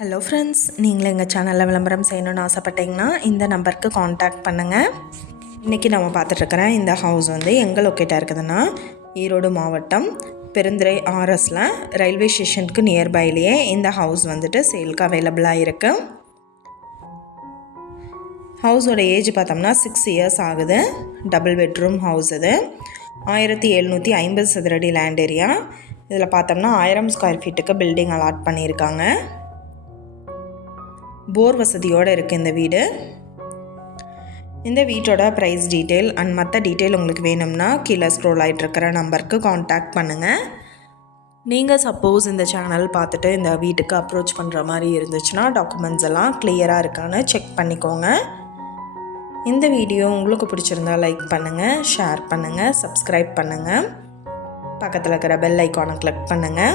Hello friends நீங்களும் எங்கள் சேனலில் விளம்பரம் செய்யணும்னு ஆசைப்பட்டீங்கன்னா இந்த நம்பருக்கு காண்டாக்ட் பண்ணுங்கள் இன்றைக்கி நம்ம பார்த்துட்ருக்குறேன் இந்த ஹவுஸ் வந்து எங்கே லொக்கேட்டாக இருக்குதுன்னா ஈரோடு மாவட்டம் பெருந்துறை ஆர்எஸில் ரயில்வே ஸ்டேஷனுக்கு நியர்பைலேயே இந்த ஹவுஸ் வந்துட்டு சேலுக்கு அவைலபிளாக இருக்குது ஹவுஸோட ஏஜ் பார்த்தோம்னா சிக்ஸ் இயர்ஸ் ஆகுது. டபுள் பெட்ரூம் ஹவுஸ் இது. ஆயிரத்தி எழுநூற்றி ஐம்பது சதுரடி லேண்ட் ஏரியா இதில் பார்த்தோம்னா ஆயிரம் ஸ்கொயர் ஃபீட்டுக்கு பில்டிங் அலாட் பண்ணியிருக்காங்க. போர் வசதியோடு இருக்குது இந்த வீடு. இந்த வீட்டோட ப்ரைஸ் டீட்டெயில் அண்ட் மற்ற டீட்டெயில் உங்களுக்கு வேணும்னா கீழே ஸ்க்ரோல் ஆகிட்டுருக்கிற நம்பருக்கு காண்டாக்ட் பண்ணுங்கள் நீங்கள் சப்போஸ் இந்த சேனல் பார்த்துட்டு இந்த வீட்டுக்கு அப்ரோச் பண்ணுற மாதிரி இருந்துச்சுன்னா டாக்குமெண்ட்ஸ் எல்லாம் கிளியராக இருக்கான்னு செக் பண்ணிக்கோங்க. இந்த வீடியோ உங்களுக்கு பிடிச்சிருந்தா லைக் பண்ணுங்கள் ஷேர் பண்ணுங்கள் சப்ஸ்கிரைப் பண்ணுங்கள் பக்கத்தில் இருக்கிற பெல் ஐக்கானை கிளிக் பண்ணுங்கள்